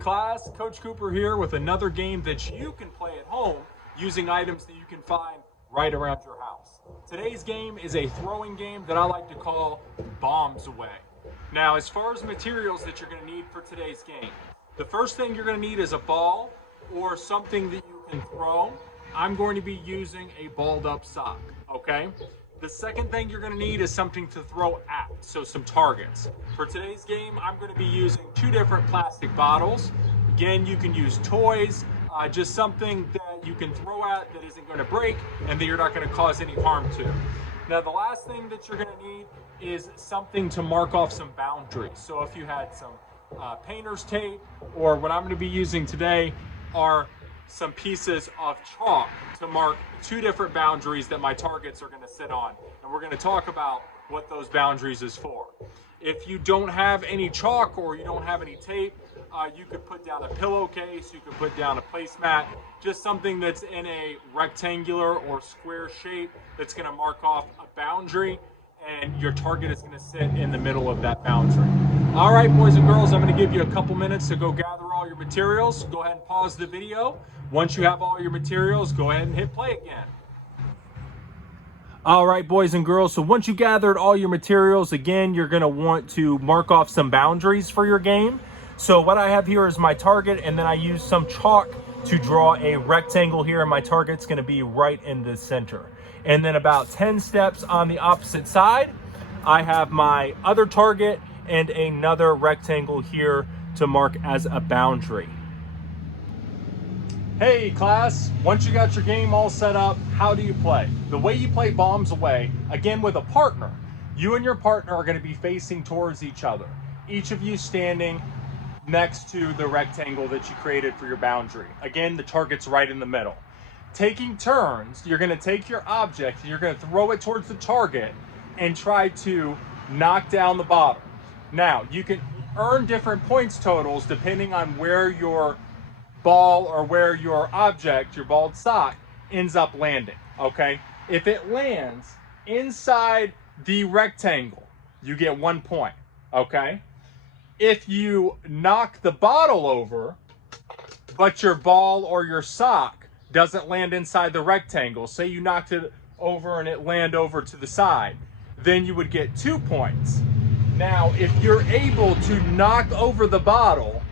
class, Coach Cooper here with another game that you can play at home using items that you can find right around your house. Today's game is a throwing game that I like to call Bombs Away. Now, as far as materials that you're going to need for today's game, the first thing you're going to need is a ball or something that you can throw. I'm going to be using a balled up sock, okay? The second thing you're going to need is something to throw at, so some targets. For today's game, I'm going to be using two different plastic bottles. Again, you can use toys, just something that you can throw at that isn't going to break and that you're not going to cause any harm to. Now, the last thing that you're going to need is something to mark off some boundaries. So if you had some painter's tape, or what I'm going to be using today are some pieces of chalk to mark two different boundaries that my targets are going to sit on. And we're going to talk about what those boundaries is for. If you don't have any chalk or you don't have any tape, you could put down a pillowcase, you could put down a placemat, just something that's in a rectangular or square shape that's going to mark off a boundary, and your target is going to sit in the middle of that boundary. All right, boys and girls, I'm going to give you a couple minutes to go gather all your materials. Go ahead and pause the video. Once you have all your materials, go ahead and hit play again. All right, boys and girls, so once you gathered all your materials, again, you're going to want to mark off some boundaries for your game. So what I have here is my target, and then I use some chalk to draw a rectangle here, and my target's going to be right in the center. And then about 10 steps on the opposite side, I have my other target and another rectangle here to mark as a boundary. Hey class, once you got your game all set up, how do you play? The way you play Bombs Away, again with a partner, you and your partner are going to be facing towards each other. Each of you standing next to the rectangle that you created for your boundary. Again, the target's right in the middle. Taking turns, you're going to take your object, you're going to throw it towards the target and try to knock down the bottom. Now, you can earn different points totals depending on where your ball or where your object, your balled sock, ends up landing, okay? If it lands inside the rectangle, you get 1 point, okay? If you knock the bottle over, but your ball or your sock doesn't land inside the rectangle, say you knocked it over and it landed over to the side, then you would get 2 points. Now, if you're able to knock over the bottle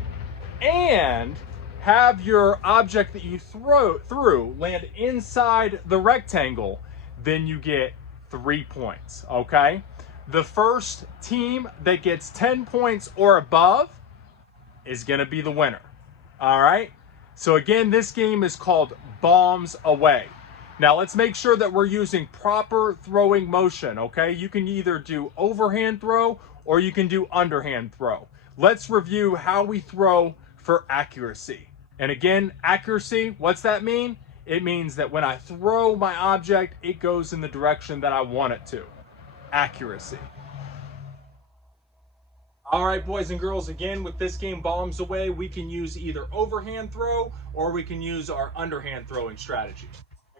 and have your object that you threw land inside the rectangle, then you get 3 points, okay? The first team that gets 10 points or above is gonna be the winner, all right? So again, this game is called Bombs Away. Now let's make sure that we're using proper throwing motion, okay? You can either do overhand throw or you can do underhand throw. Let's review how we throw for accuracy. And again, accuracy, what's that mean? It means that when I throw my object, it goes in the direction that I want it to. Accuracy. All right, boys and girls, again, with this game, Bombs Away, we can use either overhand throw or we can use our underhand throwing strategy.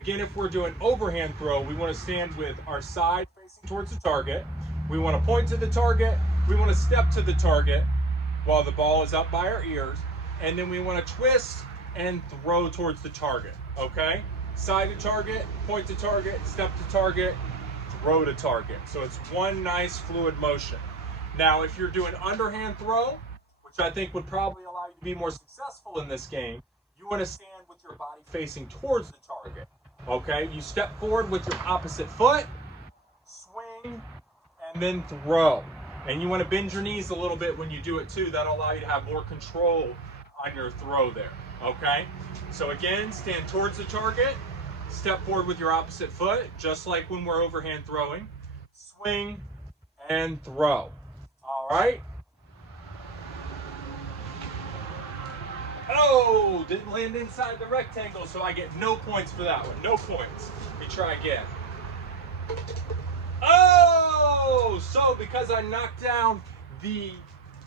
Again, if we're doing overhand throw, we want to stand with our side facing towards the target. We want to point to the target. We want to step to the target while the ball is up by our ears. And then we want to twist and throw towards the target, okay? Side to target, point to target, step to target, throw to target. So it's one nice fluid motion. Now, if you're doing underhand throw, which I think would probably allow you to be more successful in this game, you want to stand with your body facing towards the target, okay? You step forward with your opposite foot, swing, and then throw. And you want to bend your knees a little bit when you do it too. That'll allow you to have more control on your throw there, okay? So again, stand towards the target, step forward with your opposite foot, just like when we're overhand throwing, swing and throw, all right? Oh, didn't land inside the rectangle, so I get no points for that one, no points. Let me try again. Oh, so because I knocked down the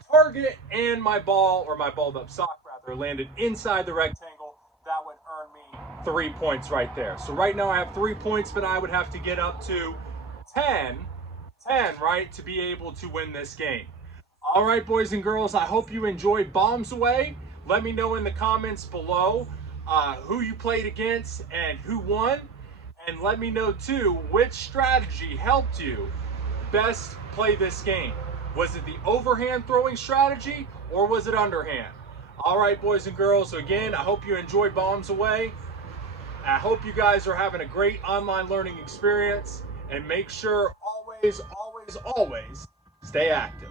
target and my ball, or my balled up sock rather, landed inside the rectangle, that would earn me 3 points right there. So right now I have 3 points, but I would have to get up to 10, right, to be able to win this game. All right, boys and girls, I hope you enjoyed Bombs Away. Let me know in the comments below who you played against and who won. And let me know too which strategy helped you best play this game. Was it the overhand throwing strategy or was it underhand? All right, boys and girls. So again, I hope you enjoyed Bombs Away. I hope you guys are having a great online learning experience, and make sure always, always, always stay active.